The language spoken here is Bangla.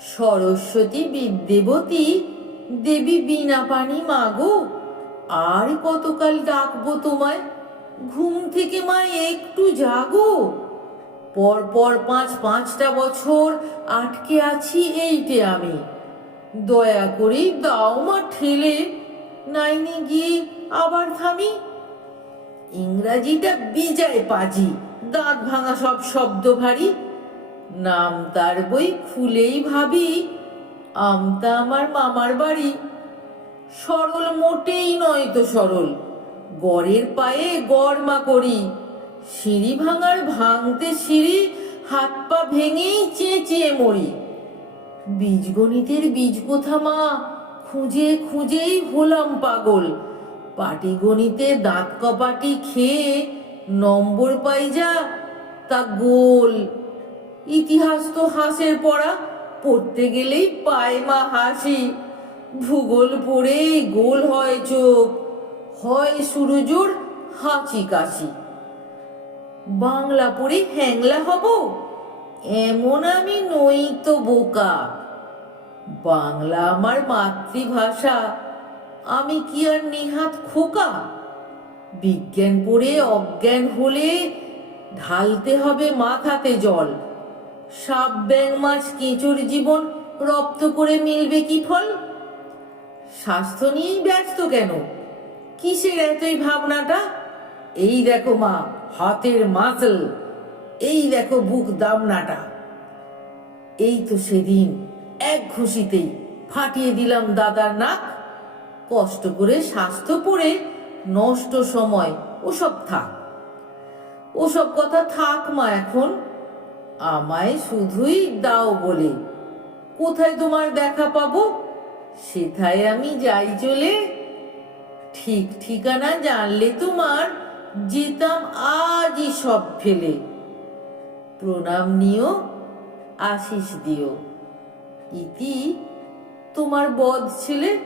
সরস্বতী বিদ্যেবতী দেবী বিনা পানি মাগো। আর কতকাল ডাকবো তোমায়? ঘুম থেকে মা একটু জাগো। পর পর পাঁচ পাঁচটা বছর আটকে আছি এইটে আমি। দয়া করে দাও মা ঠেলে, নাইনে গিয়ে আবার থামি। ইংরাজিটা বিজয় পাজি, দাঁত ভাঙা সব শব্দ ভারী। নাম তার বই খুলেই ভাবি, আমতা আমার মামার বাড়ি। সরল মোটেই নয় তো সরল, গড়ের পায়ে গড়মা করি। সিঁড়ি ভাঙার ভাঙতে সিঁড়ি, হাত পা ভেঙেই চেঁচিয়ে মরি। বীজগণিতের বীজ কোথা মা? খুঁজে খুঁজেই হলাম পাগল। পাটিগণিতে দাঁত কপাটি খেয়ে নম্বর পাই যা তা গোল। ইতিহাস তো হাসের পড়া, পড়তে গেলেই পায় মা হাসি। ভূগোল পড়ে গোল হয় চোখ, হয় সুরজোর হাঁচি কাশি। বাংলা পড়ে হ্যাংলা হব, এমন আমি নই তো বোকা। বাংলা আমার মাতৃভাষা, আমি কি আর নিহাত খোকা? বিজ্ঞান পড়ে অজ্ঞান হলে ঢালতে হবে মাথাতে জল। সাপ ব্যাং মাছ কেঁচোর জীবন রপ্ত করে মিলবে কি ফল? স্বাস্থ্য নিয়েই ব্যস্ত কেন? কিসের এতই ভাবনাটা? এই দেখো মা, হাতের মাসল। এই দেখো বুক দামনাটা। এই তো সেদিন এক ঘুষিতেই ফাটিয়ে দিলাম দাদার নাক। কষ্ট করে স্বাস্থ্য পড়ে নষ্ট সময়, ওসব থাক। ওসব কথা থাক মা এখন। আমায় শুধুই দাও বলে। কোথায় তোমার দেখা পাবো? সেথায় আমি যাই চলে। ঠিক ঠিকানা জানলে তোমার, যেতাম আজই সব ফেলে। প্রণাম নিও আশিস দিও। ইতি তোমার বদ ছেলে।